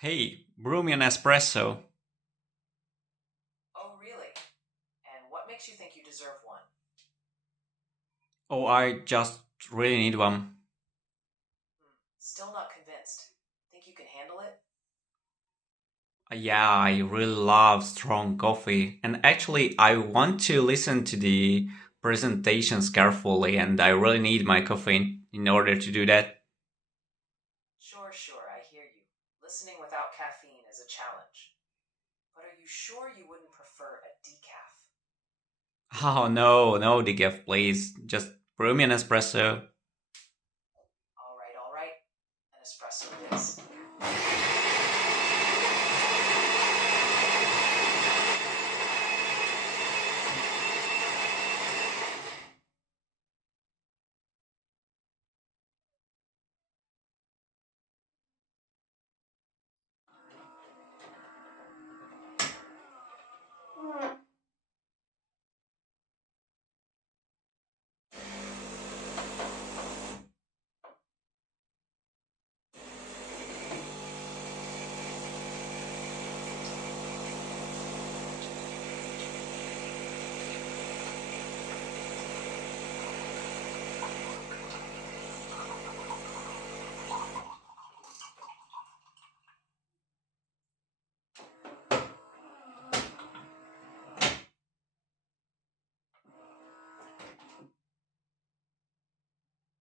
Hey, brew me an espresso. Oh, really? And what makes you think you deserve one? Oh, I just really need one. Still not convinced. Think you can handle it? Yeah, I really love strong coffee. And actually, I want to listen to the presentations carefully, and I really need my caffeine in order to do that. Sure, I hear you. Listening without caffeine is a challenge. But are you sure you wouldn't prefer a decaf? Oh, no, no, decaf, please. Just brew me an espresso.